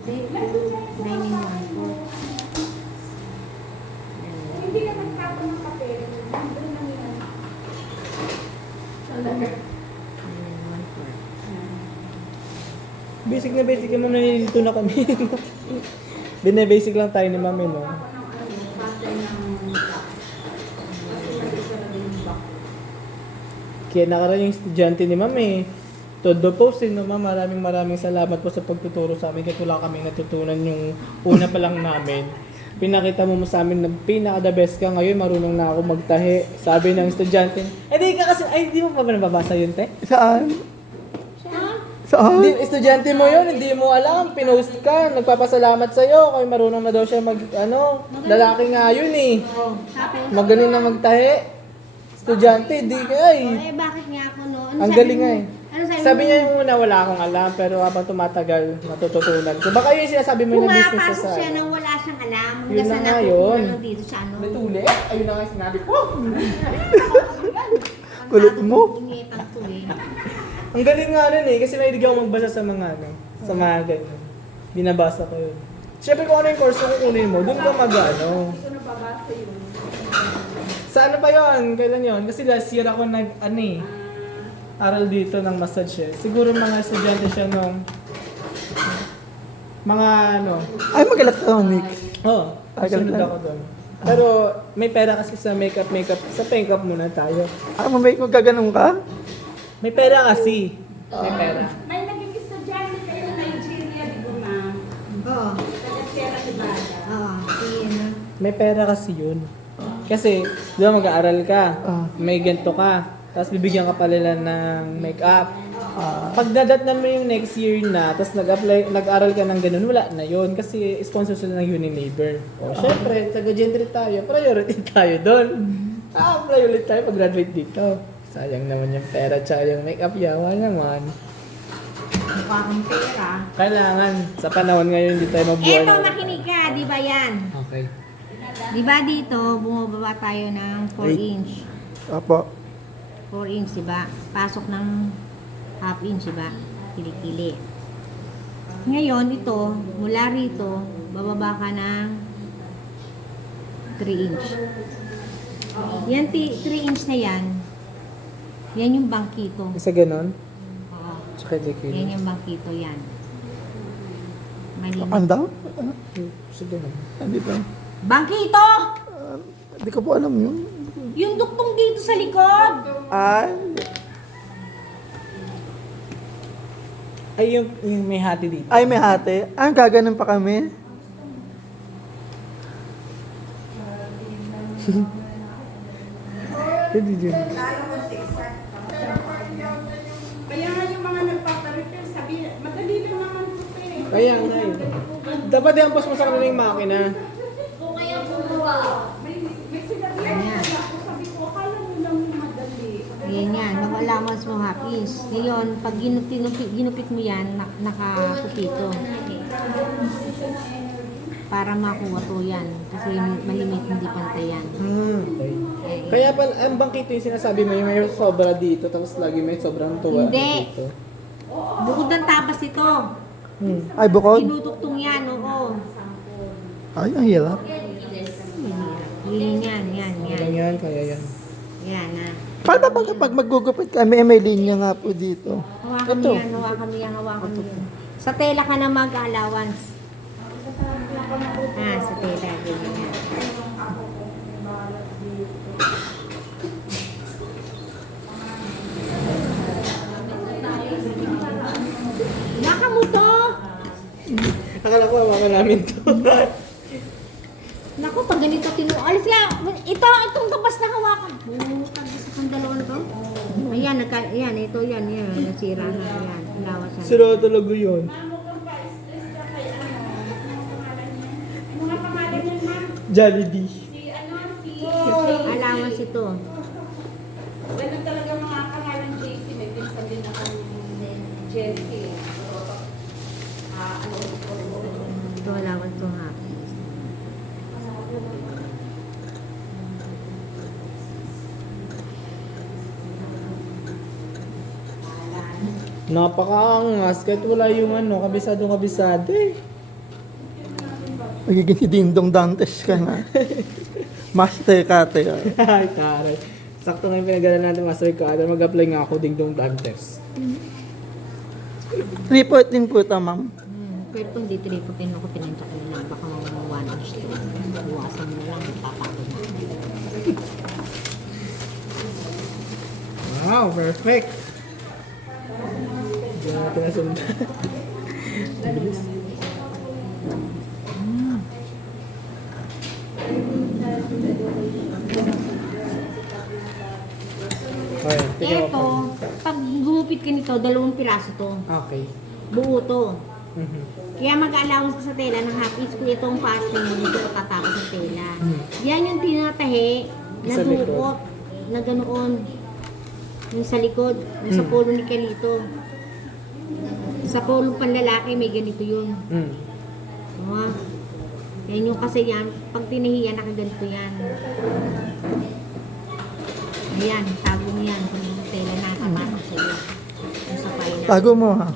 Hindi, 9 in 1 po. Hindi ka nagkataon ng kape. Nandun lang yan. Talaga. 9 in 1 po. Basic na basic naman nalilito na kami. Bine-basic lang tayo ni mami, no? Kaya nakaraan yung estudyante ni mami. Todo posting, no, ma'am. Maraming salamat po sa pagtuturo sa amin. Kahit wala kami natutunan yung una pa lang namin. Pinakita mo sa amin na pinaka-the best ka. Ngayon, marunong na ako magtahi. Sabi ng estudyante, di ka kasi, di mo pa ba nababasa yun, te? Saan? Saan? Hindi, estudyante mo yun, hindi mo alam. Pinost ka, nagpapasalamat sa'yo. Kaya marunong na daw siya lalaki nga yun eh. Tapos, Magaling na magtahi. Estudyante, di ka bakit nga ako no? Ano Ang sabi galing mo? nga eh. Ano Sabi niya yung una, wala akong alam, pero habang tumatagal, natututunan ko. Baka yun yung sinasabi mo na business sa Pumapasok siya nang wala siyang alam. Yun Hanggang na sa nga nakukuha yun. lang dito sa ano. Natuli? Ayun na nga yung sinabi ko. Kulit mo. Punyetang to eh. Ang galing nga nun eh, kasi mahilig ako magbasa sa mga sa mga ganyan. Binabasa ko yun. Siyempre kung ano yung course na kukunin mo, dun ka Hindi ko nababasa yun. Sa ano pa yun? Kailan yun? Kasi last year ako aral dito ng massage eh. Siguro mga estudyante siya nung mga Ay, mag-electronic. sunod ako doon. Pero may pera kasi sa makeup. Sa makeup muna tayo. Mamay ko gaganong ka? May pera kasi. May pera. May naging estudyante kayo sa Nigeria, di ba ma'am? Oo. Taga Sierra Nevada. Oo. Yun na. May pera kasi yun. Kasi, di ba mag-aaral ka, may ganito ka, tapos bibigyan ka pala ng make-up. Pag nadatnan mo yung next year na, tapos nag-aral ka ng ganun, wala na yun. Kasi sponsor sila ng Unilever. O, syempre, taga-gentry tayo, priority tayo doon. Apply ulit tayo pag-graduate dito. Sayang naman yung pera, tsaka yung make-up, yawa naman. Mukha kang pera. Kailangan, sa panahon ngayon, hindi tayo mabuhay. Eto, makinig ka. Di ba yan? Okay. Di ba dito, bumababa tayo ng 4 inch. Apo. 4 inch, di ba? Pasok ng half inch, di ba? Kili-kili. Ngayon, ito, mula rito, bababa ka ng 3 inch. Yan, 3 inch na yan. Yan yung bangkito. Isa ganun? Oo. Tsaka dikili. Yan yung bangkito, yan. Malinis. Anda? Isa ganun. Andito. Bangkito! Hindi ko po alam yun. Yung duktong dito sa likod! Ay, Ay, yung may hati dito. ay may hati. Gaganon pa kami. Hindi dyan. Kaya nga yung mga nagpaparepair, sabi, madali lang naman ito eh. Kaya nga eh. Dapat i-ampos mo sa kanila yung makina. May sinabihan niya ako, sabi ko, akala mo lang yung madali. Yan yan, nawala mas mo hapis. Ngayon, pag ginupit mo yan, nakakupito. Para makuha to yan. Kasi malimit, hindi pantay yan. Okay. Kaya pala, ang bangkito yung sinasabi mo, yung may sobra dito, tapos lagi may sobrang tuwa Hindi. dito. Bukod ng tapas ito. Ay, bukod. Tinutuktong yan, oo. Ay, ang hirap. Yan. Ganyan, kaya yan. Yan na. Paano ba pag magugupit kami, may linya nga po dito? Hawakan mo yan, hawakan mo yan. Sa tela ka na mag-allowance. Sa tela, ganyan. Baka mo to! Akala ko hawakan namin to. Naku, pag ganito alis lang! Itong tapas na hawakan. Tagis sa dalawa na to. Ayan, yan, nasira na, yan. Lawas yan. Sira talaga yun. Mga pangalan niya, ma'am, Jollibee. si Allowance ito. Ganun talaga mga pangalan JC, may pinsan din ako Jessie. Ito, allowance to happy. Napakaangas, kahit wala yung kabisado eh. Magiging si Dingdong Dantes ka na. Master Kate. Ay, taray. Sakto nga yung pinag-aralan natin, Master Cutter. Mag-apply nga ako ding-dong Dantes. Report din po ma'am. Pero kung dito rin ko pinantsak ko lang, baka mga 1 inch to. Buwasan mo lang, papagod na. Wow, perfect! Hindi na natin nasundan. Bilis. Okay, tingnan Eto, mo. pag gumupit ka nito, 2 piraso to. Okay. Buo to. Mhm. Kaya mag-allowance ka sa tela ng half inch kung itong fastening mo dito patatapos sa tela. Hmm. Yan yung tinatahi na Sa likod. dukot na ganoon. Yung sa likod, yung sa polo ni Kalito. Sa polo panlalaki may ganito yun. Mm. Diba? Yan yung kasi yan, pag tinahiyan nakaganito yan. Ayan, tago mo yan kung yung tela na tapatak sa'yo. Yung sa pay na. Tago mo ha.